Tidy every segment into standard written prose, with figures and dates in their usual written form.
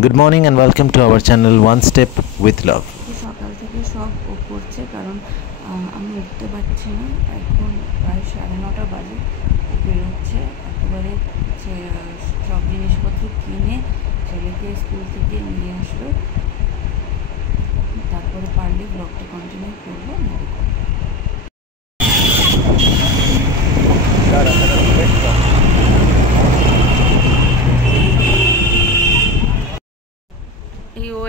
Good morning and welcome to our channel One Step with Love. সকাল থেকে সব ও করছে কারণ আমি উঠতে পারছি না। এখন প্রায় 9:30 বাজে। ও বেরোচ্ছে একেবারে সব জিনিসপত্র কিনে ছেলেকে স্কুল থেকে নিয়ে আসবে, তারপরে পারলে ব্লগটা কন্টিনিউ করবো। এই ও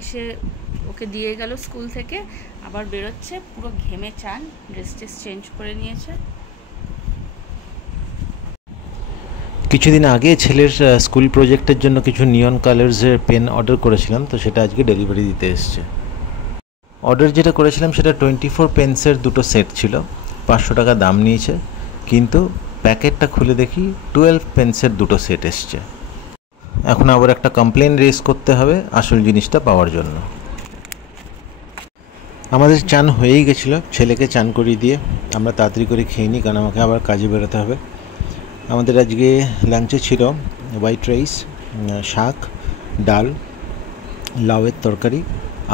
এসে ওকে দিয়ে গেল স্কুল থেকে, আবার বেরোচ্ছে পুরো ঘেমে চান, ড্রেস চেঞ্জ করে নিয়েছে। কিছুদিন আগে ছেলের স্কুল প্রজেক্টের জন্য কিছু নিয়ন কালার্সের পেন অর্ডার করেছিলাম, তো সেটা আজকে ডেলিভারি দিতে এসছে। অর্ডার যেটা করেছিলাম সেটা 24 পেন্সের দুটো সেট ছিল, 500 টাকা দাম নিয়েছে, কিন্তু প্যাকেটটা খুলে দেখি 12 পেন্সের দুটো সেট এসছে। এখন আবার একটা কমপ্লেন রেজ করতে হবে আসল জিনিসটা পাওয়ার জন্য। আমাদের চান হয়েই গেছিলো, ছেলেকে চান করিয়ে দিয়ে আমরা তাড়াতাড়ি করে খেয়ে নিই, কারণ আমাকে আবার কাজে বেরোতে হবে। আমাদের আজকে লাঞ্চে ছিল হোয়াইট রাইস, শাক, ডাল, লাউয়ের তরকারি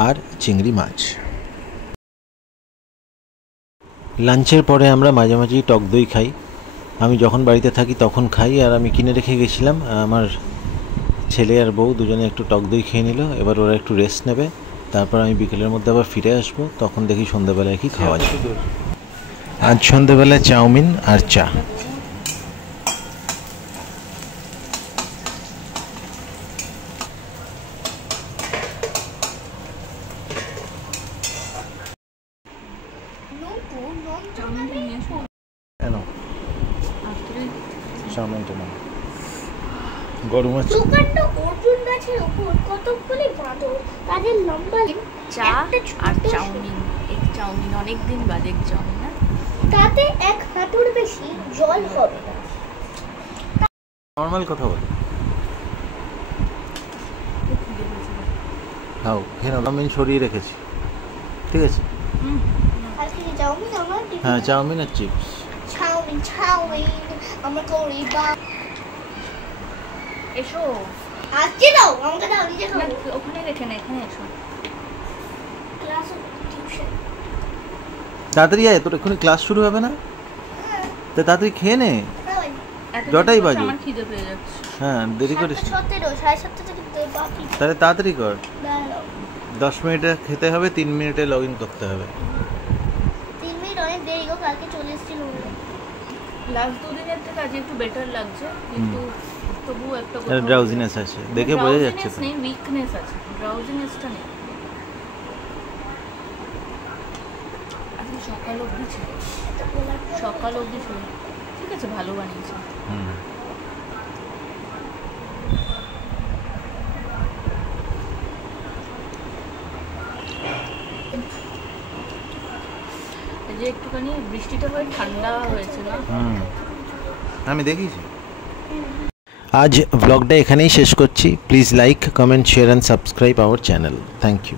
আর চিংড়ি মাছ। লাঞ্চের পরে আমরা মাঝে মাঝেই টক দই খাই। আমি যখন বাড়িতে থাকি তখন খাই, আর আমি কিনে রেখে গেছিলাম। আমার ছেলে আর বউ দুজনে একটু টক দই খেয়ে নিল, এবার ওরা একটু রেস্ট নেবে, তারপর আমি বিকেলের মধ্যে আবার ফিরে আসবো। তখন দেখি সন্ধ্যাবেলায় কি খাওয়া যায়। আজ সন্ধ্যাবেলায় চাউমিন আর চা। গরম আছে। দোকানটা অর্জুন গাছের উপর কতগুলি বাঁদর, তাদের লম্বা চা আর চাউমিন, এক চাউমিন অনেকদিন বাদে এক চাউমিন, না তাতে এক হাঁটুর বেশি জল হবে না। নরমাল কথা বল। খাও, খেয়ে চাউমিন সরিয়ে রেখেছি, ঠিক আছে? আজকে চাউমিন আমার, হ্যাঁ চাউমিন আর চিপস। চাউমিন আমরা করি বা এসো। আজকে দাও আমাকে, দাও নিজে খাও। ওখানে রেখে না, এখানে এসো। ক্লাস টিউশন তাড়াতাড়ি আয়, তোর এক্ষুনি ক্লাস শুরু হবে না? তা তাড়াতাড়ি খেয়ে নে, জটাই বাজে। আমার খিদে পেয়ে যাচ্ছে। হ্যাঁ দেরি করিস না। 7:30 থেকে বাকি। তাহলে তাড়াতাড়ি কর। দাঁড়াও, 10 মিনিটে খেতে হবে, 3 মিনিটে লগ ইন করতে হবে। 3 মিনিট অনেক দেরি গো, কালকে চলে এসেছিল। লাস্ট দুদিনের থেকে আজ একটু বেটার লাগছে, কিন্তু তবু একটা ড্রাউজিনেস আছে, দেখে বোঝা যাচ্ছে। নেই, উইকনেস আছে, ড্রাউজিনেসটা নেই। আজকে সকাল অবধি ছিল, ঠিক আছে, ভালো বানিয়েছে। যে একটুখানি বৃষ্টিটা হয়ে ঠান্ডা হয়েছে না? আমি দেখিছি। আজ ব্লগটা এখানেই শেষ করছি। Please like, comment, share and subscribe our channel. Thank you.